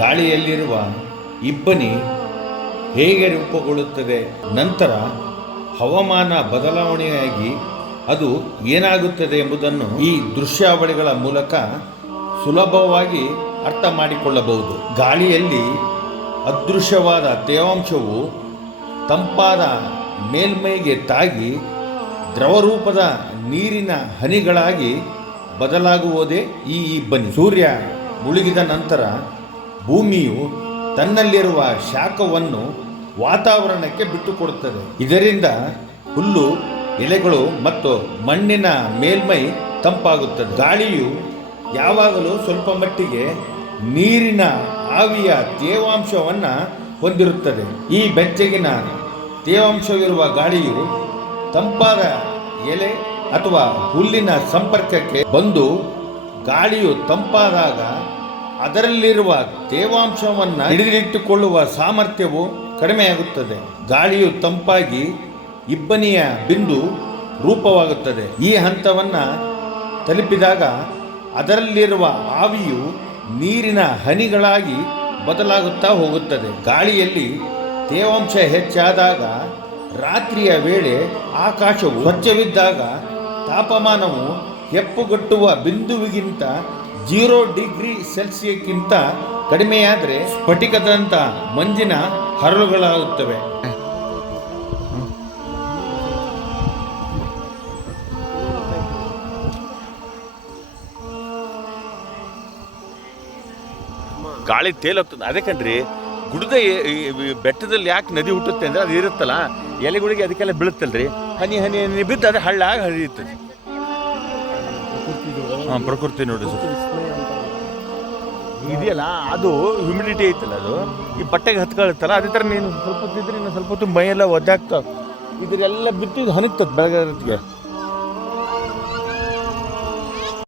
ಗಾಳಿಯಲ್ಲಿರುವ ಇಬ್ಬನಿ ಹೇಗೆ ರೂಪುಗೊಳ್ಳುತ್ತದೆ, ನಂತರ ಹವಾಮಾನ ಬದಲಾವಣೆಯಾಗಿ ಅದು ಏನಾಗುತ್ತದೆ ಎಂಬುದನ್ನು ಈ ದೃಶ್ಯಾವಳಿಗಳ ಮೂಲಕ ಸುಲಭವಾಗಿ ಅರ್ಥ ಮಾಡಿಕೊಳ್ಳಬಹುದು. ಗಾಳಿಯಲ್ಲಿ ಅದೃಶ್ಯವಾದ ತೇವಾಂಶವು ತಂಪಾದ ಮೇಲ್ಮೈಗೆ ತಾಗಿ ದ್ರವರೂಪದ ನೀರಿನ ಹನಿಗಳಾಗಿ ಬದಲಾಗುವುದೇ ಈ ಇಬ್ಬನಿ. ಸೂರ್ಯ ಮುಳುಗಿದ ನಂತರ ಭೂಮಿಯು ತನ್ನಲ್ಲಿರುವ ಶಾಖವನ್ನು ವಾತಾವರಣಕ್ಕೆ ಬಿಟ್ಟುಕೊಡುತ್ತದೆ. ಇದರಿಂದ ಹುಲ್ಲು, ಎಲೆಗಳು ಮತ್ತು ಮಣ್ಣಿನ ಮೇಲ್ಮೈ ತಂಪಾಗುತ್ತದೆ. ಗಾಳಿಯು ಯಾವಾಗಲೂ ಸ್ವಲ್ಪ ಮಟ್ಟಿಗೆ ನೀರಿನ ಆವಿಯ ತೇವಾಂಶವನ್ನು ಹೊಂದಿರುತ್ತದೆ. ಈ ಬೆಚ್ಚಗಿನ ತೇವಾಂಶವಿರುವ ಗಾಳಿಯು ತಂಪಾದ ಎಲೆ ಅಥವಾ ಹುಲ್ಲಿನ ಸಂಪರ್ಕಕ್ಕೆ ಬಂದು ಗಾಳಿಯು ತಂಪಾದಾಗ ಅದರಲ್ಲಿರುವ ತೇವಾಂಶವನ್ನು ಹಿಡಿದಿಟ್ಟುಕೊಳ್ಳುವ ಸಾಮರ್ಥ್ಯವು ಕಡಿಮೆಯಾಗುತ್ತದೆ. ಗಾಳಿಯು ತಂಪಾಗಿ ಇಬ್ಬನಿಯ ಬಿಂದು ರೂಪವಾಗುತ್ತದೆ. ಈ ಹಂತವನ್ನು ತಲುಪಿದಾಗ ಅದರಲ್ಲಿರುವ ಆವಿಯು ನೀರಿನ ಹನಿಗಳಾಗಿ ಬದಲಾಗುತ್ತಾ ಹೋಗುತ್ತದೆ. ಗಾಳಿಯಲ್ಲಿ ತೇವಾಂಶ ಹೆಚ್ಚಾದಾಗ ರಾತ್ರಿಯ ವೇಳೆ ಆಕಾಶವು ಸ್ವಚ್ಛವಿದ್ದಾಗ ತಾಪಮಾನವು ಹೆಪ್ಪುಗಟ್ಟುವ ಬಿಂದುವಿಗಿಂತ 0 ಡಿಗ್ರಿ ಸೆಲ್ಸಿಯಕ್ಕಿಂತ ಕಡಿಮೆಯಾದರೆ ಸ್ಫಟಿಕದಂಥ ಮಂಜಿನ ಹರಳುಗಳಾಗುತ್ತವೆ. ಗಾಳಿ ತೇಲೋಗ್ತದೆ. ಅದೇ ಕಣ್ರಿ, ಗುಡ್ಡದ ಬೆಟ್ಟದಲ್ಲಿ ಯಾಕೆ ನದಿ ಹುಟ್ಟುತ್ತೆ ಅಂದರೆ ಅದು ಇರುತ್ತಲ್ಲ, ಎಲೆಗಳಿಗೆ ಅದಕ್ಕೆಲ್ಲ ಬೀಳುತ್ತಲ್ರಿ, ಹನಿ ಹನಿ ಹನಿ ಬಿದ್ದು ಅದು ಹಳ್ಳಾಗಿ ಹರಿಯುತ್ತದೆ. ಹಾಂ, ಪ್ರಕೃತಿ ನೋಡಿ ಸರ್ ಇದೆಯಲ್ಲ, ಅದು ಹ್ಯುಮಿಡಿಟಿ ಐತಲ್ಲ, ಅದು ಈ ಬಟ್ಟೆಗೆ ಹತ್ಕೊಳ್ಳುತ್ತಲ್ಲ, ಅದೇ ಥರ ನೀನು ಸ್ವಲ್ಪ ಹೊತ್ತಿದ್ರೆ ಇನ್ನು ಸ್ವಲ್ಪ ಹೊತ್ತು ಮೈಯೆಲ್ಲ ಒದ್ದಾಗ್ತಾವೆ, ಇದರೆಲ್ಲ ಬಿದ್ದು ಹನಿಗ್ತದೆ ಬೆಳಗ್ಗೆ.